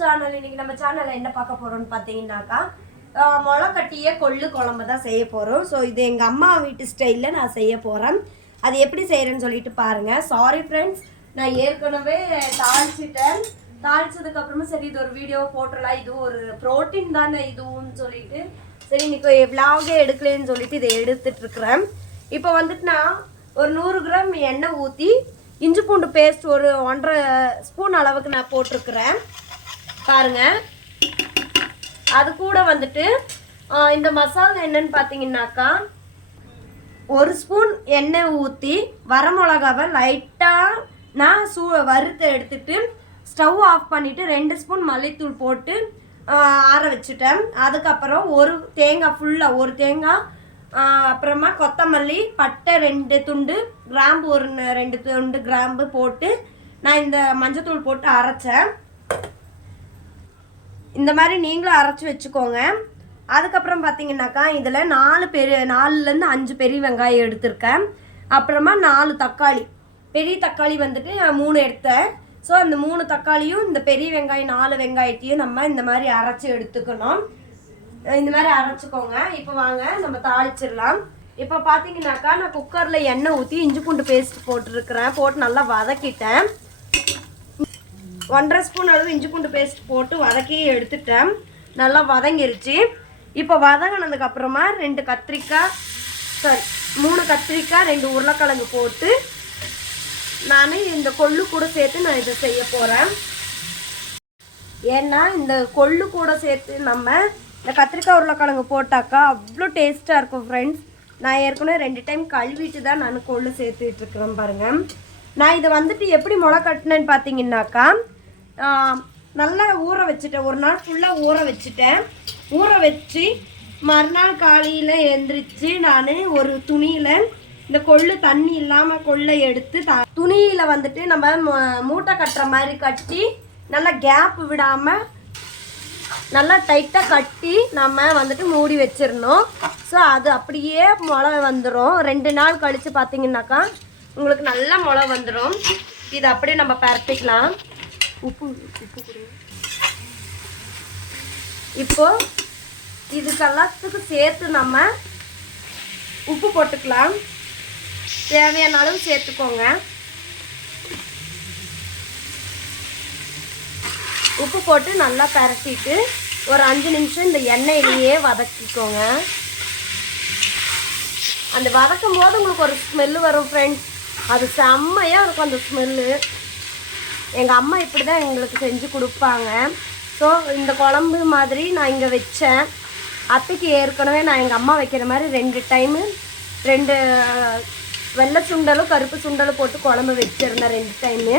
Channel இன்னைக்கு நம்ம சேனல்ல என்ன பார்க்க போறோம்னு பார்த்தீங்கன்னாக்கா முளைக்கட்டிய முளை கொள்ளு குழம்பு தான் செய்ய போறோம். ஸோ இது எங்க அம்மா வீட்டு ஸ்டைலில் நான் செய்ய போறேன். அது எப்படி செய்யறேன்னு சொல்லிட்டு பாருங்க. சாரி ஃப்ரெண்ட்ஸ் நான் ஏற்கனவே தாளிச்சிட்டேன். தாளிச்சதுக்கு அப்புறமா சரி இது ஒரு வீடியோ போட்டுடலாம் இது ஒரு ப்ரோட்டீன் தானே இதுவும் சொல்லிட்டு. சரி இன்னைக்கு எவ்வளோவே எடுக்கலன்னு சொல்லிட்டு இதை எடுத்துட்டு இருக்கிறேன். இப்போ வந்துட்டு நான் ஒரு நூறு கிராம் எண்ணெய் ஊற்றி இஞ்சி பூண்டு பேஸ்ட் ஒரு ஒன்றரை ஸ்பூன் அளவுக்கு நான் போட்டிருக்கிறேன். பாருங்க. அது கூட வந்துட்டு இந்த மசாலா என்னன்னு பார்த்தீங்கன்னாக்கா ஒரு ஸ்பூன் எண்ணெய் ஊற்றி வரமிளகாவை லைட்டாக நான் சூ வறுத்து எடுத்துட்டு ஸ்டவ் ஆஃப் பண்ணிவிட்டு ரெண்டு ஸ்பூன் மல்லித்தூள் போட்டு ஆற வச்சுட்டேன். அதுக்கப்புறம் ஒரு தேங்காய் ஃபுல்லாக ஒரு தேங்காய் அப்புறமா கொத்தமல்லி பட்டை ரெண்டு துண்டு கிராம்பு ஒரு ரெண்டு துண்டு கிராம்பு போட்டு நான் இந்த மஞ்சத்தூள் போட்டு அரைச்சேன். இந்த மாதிரி நீங்களும் அரைச்சி வச்சுக்கோங்க. அதுக்கப்புறம் பார்த்தீங்கன்னாக்கா இதில் நாலு பெரிய நாலுலேருந்து அஞ்சு பெரிய வெங்காயம் எடுத்திருக்கேன். அப்புறமா நாலு தக்காளி. பெரிய தக்காளி வந்துட்டு நான் மூணு எடுத்தேன். ஸோ அந்த மூணு தக்காளியும் இந்த பெரிய வெங்காயம் நாலு வெங்காயத்தையும் நம்ம இந்த மாதிரி அரைச்சி எடுத்துக்கணும். இந்த மாதிரி அரைச்சிக்கோங்க. இப்போ வாங்க நம்ம தாளிச்சிடலாம். இப்போ பார்த்தீங்கன்னாக்கா நான் குக்கரில் எண்ணெய் ஊற்றி இஞ்சி பூண்டு பேஸ்ட் போட்டிருக்கிறேன். போட்டு நல்லா வதக்கிட்டேன். ஒன்றரை ஸ்பூன் அளவு இஞ்சி பூண்டு பேஸ்ட் போட்டு வதக்கி எடுத்துட்டேன். நல்லா வதங்கிருச்சு. இப்போ வதங்கினதுக்கு அப்புறமா ரெண்டு கத்திரிக்காய் சாரி மூணு கத்திரிக்காய் ரெண்டு உருளைக்கிழங்கு போட்டு நான் இந்த கொள்ளு கூட சேர்த்து நான் இதை செய்ய போகிறேன் ஏன்னா இந்த கொள்ளு கூட சேர்த்து நம்ம இந்த கத்திரிக்காய் உருளைக்கிழங்கு போட்டாக்கா அவ்வளோ டேஸ்ட்டாக இருக்கும் ஃப்ரெண்ட்ஸ் நான் ஏற்கனவே ரெண்டு டைம் கழுவிட்டு தான் நான் கொள்ளு சேர்த்துட்டு இருக்கிறேன் நான் இதை வந்துட்டு எப்படி முளை கட்டினேன்னு பார்த்தீங்கன்னாக்கா நல்லா ஊற வச்சுட்டேன். ஒரு நாள் ஃபுல்லாக ஊற வச்சுட்டேன். ஊற வச்சு மறுநாள் காலையில் எழுந்திரிச்சு நான் ஒரு துணியில் இந்த கொள்ளு தண்ணி இல்லாமல் கொள்ளை எடுத்து த துணியில் வந்துட்டு நம்ம மூட்டை கட்டுற மாதிரி கட்டி நல்லா கேப் விடாமல் நல்லா டைட்டாக கட்டி நம்ம வந்துட்டு மூடி வச்சிடணும். ஸோ அது அப்படியே முளை வந்துடும் ரெண்டு நாள் கழித்து பார்த்தீங்கன்னாக்கா உங்களுக்கு நல்லா முளை வந்துடும் இது அப்படியே நம்ம பரப்பிக்கலாம் உப்பு உப்பு கொடுங்க. இப்போ இதுக்கெல்லாத்துக்கு சேர்த்து நம்ம உப்பு போட்டுக்கலாம். தேவையான அளவு சேர்த்துக்கோங்க. உப்பு போட்டு நல்லா பரட்டிட்டு ஒரு அஞ்சு நிமிஷம் இந்த எண்ணெயிலேயே வதக்கிக்கோங்க. அந்த வதக்கும் போது உங்களுக்கு ஒரு ஸ்மெல்லு வரும் ஃப்ரெண்ட்ஸ் அது செம்மையாக இருக்கும் அந்த ஸ்மெல்லு எங்கள் அம்மா இப்படி தான் எங்களுக்கு செஞ்சு கொடுப்பாங்க. ஸோ இந்த குழம்பு மாதிரி நான் இங்கே வச்சேன். அத்தைக்கு ஏற்கனவே நான் எங்கள் அம்மா வைக்கிற மாதிரி ரெண்டு டைமு ரெண்டு வெள்ளை சுண்டலும் கருப்பு சுண்டலும் போட்டு குழம்பு வச்சுருந்தேன் ரெண்டு டைமு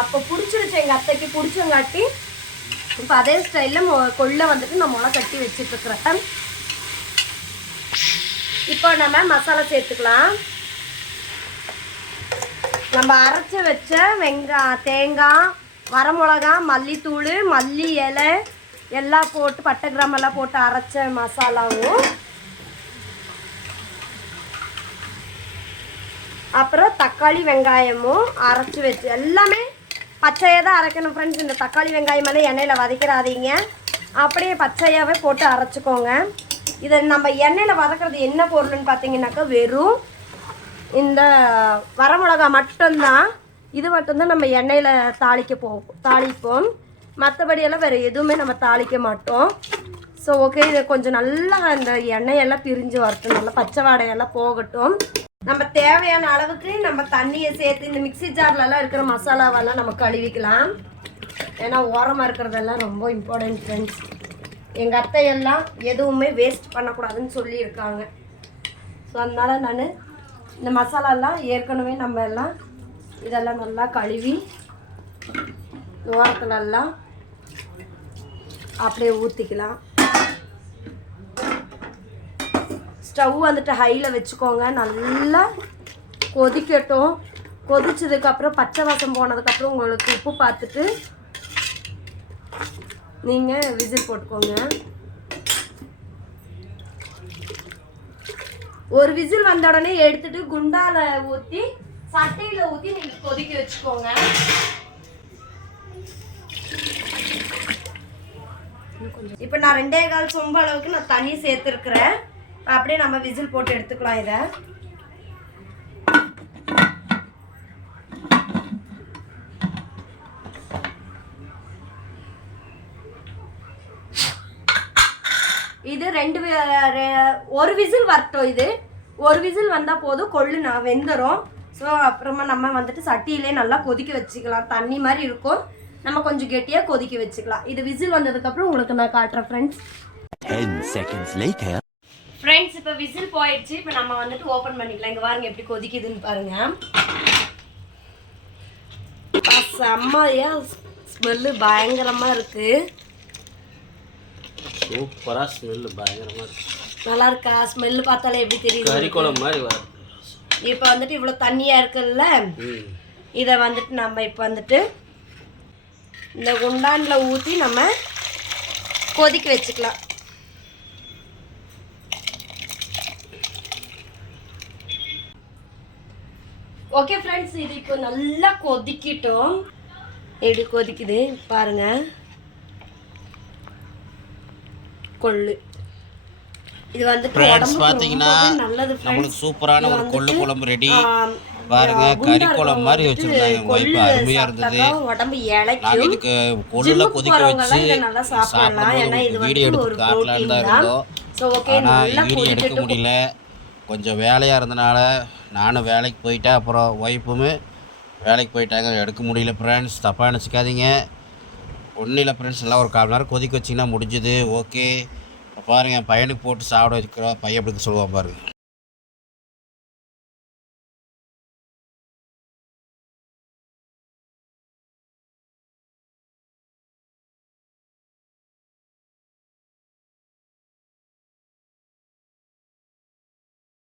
அப்போ பிடிச்சிருச்சு எங்கள் அத்தைக்கு பிடிச்சங்காட்டி இப்போ அதே ஸ்டைலில் மொ கொள்ளை வந்துட்டு நான் முளை கட்டி வச்சிட்ருக்குறேன் இப்போ நம்ம மசாலா சேர்த்துக்கலாம். நம்ம அரைச்சி வச்ச வெங்கா தேங்காய் வரமிளகா மல்லித்தூள் மல்லி இலை எல்லாம் போட்டு பட்டை கிராம் எல்லாம் போட்டு அரைச்ச மசாலாவும். அப்புறம் தக்காளி வெங்காயமும் அரைச்சி வச்சு எல்லாமே பச்சையாக தான் அரைக்கணும் ஃப்ரெண்ட்ஸ் இந்த தக்காளி வெங்காயமெல்லாம் எண்ணெயில் வதக்கிறாதீங்க. அப்படியே பச்சையாகவே போட்டு அரைச்சிக்கோங்க. இதை நம்ம எண்ணெயில் வதக்கிறது என்ன பொருள்னு பார்த்தீங்கன்னாக்கா வெறும் இந்த வரமிளகா மட்டும்தான். இது மட்டும்தான் நம்ம எண்ணெயில் தாளிக்க போ தாளிப்போம். மற்றபடியெல்லாம் வேறு எதுவுமே நம்ம தாளிக்க மாட்டோம். ஸோ ஓகே இதை கொஞ்சம் நல்லா இந்த எண்ணெயெல்லாம் பிரிஞ்சு வரட்டும். நல்லா பச்சை வாடையெல்லாம் போகட்டும். நம்ம தேவையான அளவுக்கு நம்ம தண்ணியை சேர்த்து இந்த மிக்ஸி ஜார்லலாம் இருக்கிற மசாலாவெல்லாம் நம்ம கழுவிக்கலாம். ஏன்னா ஓரமாக இருக்கிறதெல்லாம் ரொம்ப இம்பார்ட்டன்ட் ஃப்ரெண்ட்ஸ் எங்கள் அத்தையெல்லாம் எதுவுமே வேஸ்ட் பண்ணக்கூடாதுன்னு சொல்லியிருக்காங்க. ஸோ அதனால் நான் இந்த மசாலாலாம் ஏற்கனவே நம்ம எல்லாம் இதெல்லாம் நல்லா கழுவி ஓரத்துல எல்லாம் அப்படியே ஊற்றிக்கலாம் ஸ்டவ் வந்துட்டு ஹையில் வச்சுக்கோங்க. நல்லா கொதிக்கட்டும். கொதிச்சதுக்கப்புறம் பச்சை வாசம் போனதுக்கப்புறம் உங்களுக்கு உப்பு பார்த்துட்டு நீங்கள் விசில் போட்டுக்கோங்க. ஒரு விசில் வந்த உடனே எடுத்துட்டு குண்டால ஊற்றி சட்டையில் ஊற்றி நீங்கள் கொதிக்க வச்சுக்கோங்க. இப்போ நான் ரெண்டே கால் சொம்ப அளவுக்கு நான் தண்ணி சேர்த்துருக்குறேன். அப்படியே நம்ம விசில் போட்டு எடுத்துக்கலாம் இதை. இது ரெண்டு ஒரு விசில் வரட்டும் இது. ஒரு விசில் வந்தால் போதும். கொள்ளு நான் வெந்துடும் ஸோ அப்புறமா நம்ம வந்துட்டு சட்டியிலே நல்லா கொதிக்க வச்சுக்கலாம். தண்ணி மாதிரி இருக்கும். நம்ம கொஞ்சம் கெட்டியாக கொதிக்க வச்சுக்கலாம். இது விசில் வந்ததுக்கப்புறம் உங்களுக்கு நான் காட்டுறேன் ஃப்ரெண்ட்ஸ் 10 seconds later. ஃப்ரெண்ட்ஸ் இப்போ விசில் போயிடுச்சு. இப்போ நம்ம வந்துட்டு ஓப்பன் பண்ணிக்கலாம். இங்கே பாருங்க எப்படி கொதிக்குதுன்னு பாருங்க. செம்மையா ஸ்மெல்லு பயங்கரமாக இருக்குது சூப்பராக ஸ்மெல்லு பயங்கரமாக இருக்கு. நல்லா இருக்கா ஸ்மெல்லு பார்த்தாலே எப்படி தெரியுது கறி குழம்பு மாதிரி வருது இப்போ வந்துட்டு இவ்வளோ தண்ணியாக இருக்குல்ல? இதை வந்துட்டு நம்ம இப்போ வந்துட்டு இந்த குண்டானில் ஊற்றி நம்ம கொதிக்க வச்சுக்கலாம். ஓகே ஃப்ரெண்ட்ஸ் இது இப்போ நல்லா கொதிக்கிட்டோம். எப்படி கொதிக்குது? பாருங்க. கொள்ளு. இது வந்துட்டு பார்த்தீங்கன்னா. நம்மளுக்கு சூப்பரான ஒரு கொள்ளு குழம்பு ரெடி பாருங்க கறி குழம்பு மாதிரி வச்சிருந்தாங்க. கொள்ளு அருமையா இருந்தது. இளைக்கும். இதுக்கு கொள்ளுல கொதிக்க வச்சு சாப்பிடணும். வீடியோ எடுத்து காட்டலான்னு தான் இருந்தோம். ஆனால் வீடியோ எடுக்க முடியல. கொஞ்சம் வேலையாக இருந்தனால நானும் வேலைக்கு போயிட்டேன். அப்புறம் ஒய்ஃபுமே வேலைக்கு போயிட்டாங்க. எடுக்க முடியல ஃப்ரெண்ட்ஸ் தப்பாக நினச்சிக்காதீங்க. ஒன்றும் இல்லை ஃப்ரெண்ட்ஸ் எல்லாம் ஒரு கால் நேரம் கொதிக்க வச்சிங்கன்னா முடிஞ்சுது. ஓகே பாருங்க என் பையனுக்கு போட்டு சாப்பிட வைக்கிறோம். பையன் எப்படி சொல்லுவான் பாருங்க.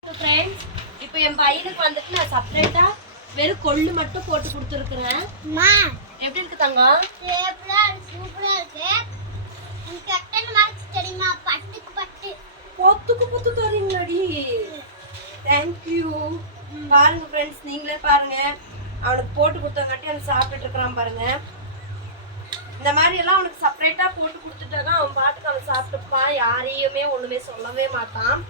ஃப்ரெண்ட்ஸ் இப்போ என் பையனுக்கு வந்துட்டு நான் செப்பரேட்டா வெறும் கொள்ளு மட்டும் போட்டு கொடுத்துருக்குறேன். அம்மா எப்படி இருக்கு தங்கம்? சூப்பரா இருக்கு. சூப்பரா இருக்கு எனக்கு எத்தனை மார்க்ஸ் தெரியுமா பத்துக்கு பத்து பொத்துக்கு பொத்து தரீங்களாடி தேங்க்யூ பாருங்க ஃப்ரெண்ட்ஸ் நீங்களே பாருங்க. அவனுக்கு போட்டு கொடுத்தங்காட்டி அவன் சாப்பிட்டுட்டு இருக்கிறான் பாருங்க. இந்த மாதிரி எல்லாம் அவனுக்கு செப்பரேட்டா போட்டு கொடுத்துட்டாங்க அவன் பாட்டுக்கு அவன் சாப்பிட்டுப்பான். யாரையுமே ஒண்ணுமே சொல்லவே மாட்டான்.